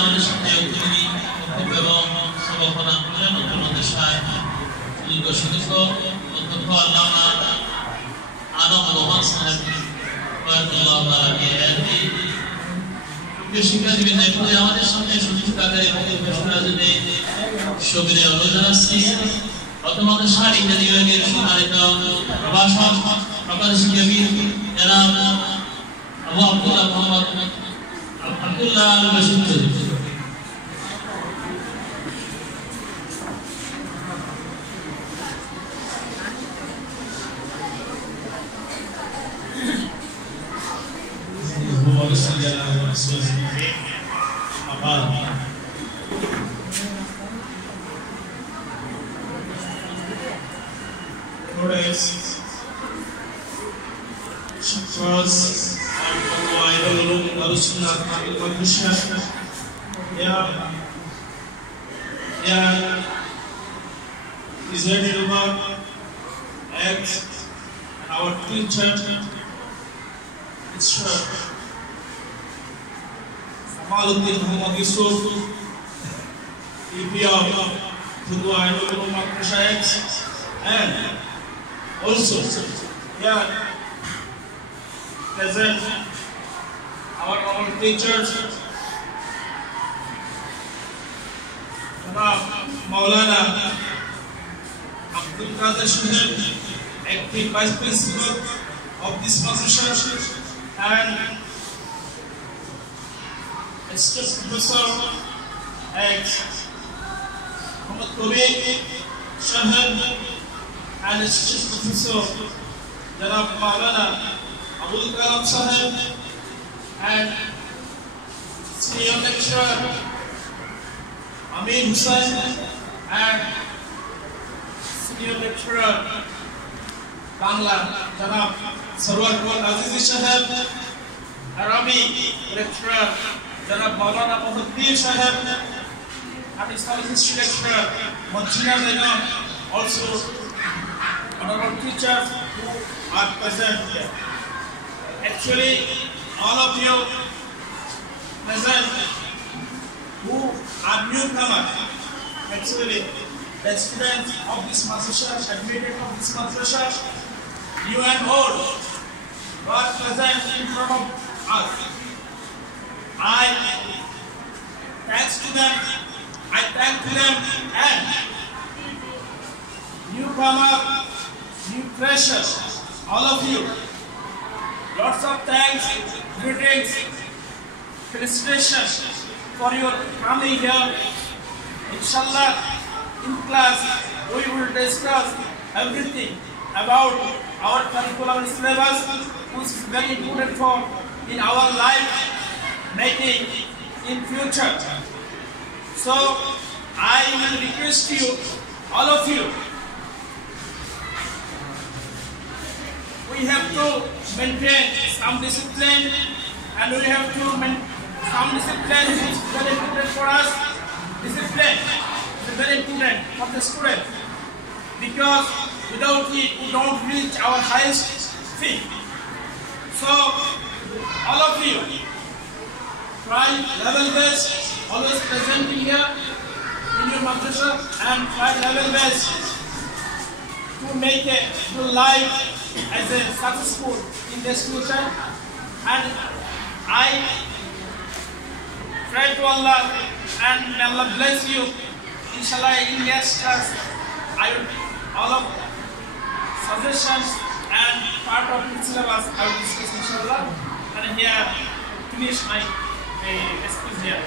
আমাদের সাথে তিনি এবং সভাপনা করলেন নতুন দেশায় সদস্য অধ্যক্ষ আল্লামা আদম রহমান সাহেব বারাকাল্লাহু তাআলা শিক্ষার্থীবৃন্দ এখন আমাদের সামনে সুযোগকারী ঘোষণার জন্য সবিনয় অনুরোধ জানাচ্ছি বর্তমানে শারীরিক বিভাগের সম্মানিত প্রভাষক প্রকাশ শিক্ষাবিদ জনাব Abu Abdullah Mohammad Abdullah Al Bashir our teacher, Mr. Kamaluddin Muhammad Yusuf, EP of Khudwa Ainul Madrasa X, and also here present our teachers, Maulana Abdul Qadir Shahid, acting vice principal of this madrasa, and assistant professor X Muhammad Kabir Shahid, and assistant professor Janab Maulana Abul Kalam Sahib, and senior lecturer Amin Hussain, and senior lecturer Bangla Janab Sarwar Aziz Sahib, Arabic lecturer Janab Maulana Muhammad Sahib, and Islamic history lecturer Manjina Zainab, also honorable teachers who are present here. Actually, all of you present who are newcomers, actually the students of this madrasa, admitted of this madrasa, new and old, were present in front of us. I thank to them, and newcomer, new freshers, all of you, lots of thanks, greetings, felicitations for your coming here. Inshallah, in class we will discuss everything about our curriculum and syllabus, which is very important for in our life making in future. So I will request you, all of you, we have to maintain some discipline, and we have to maintain some discipline which is very important for us. Discipline is very important for the student, because without it we don't reach our highest peak. So all of you try level best, always presenting here in your madrasa, and try level best to make a good life as a successful in this future. And I pray to Allah, and may Allah bless you. Inshallah, in next class, I will all of suggestions and part of the syllabus I will discuss inshallah. And here finish my speech here.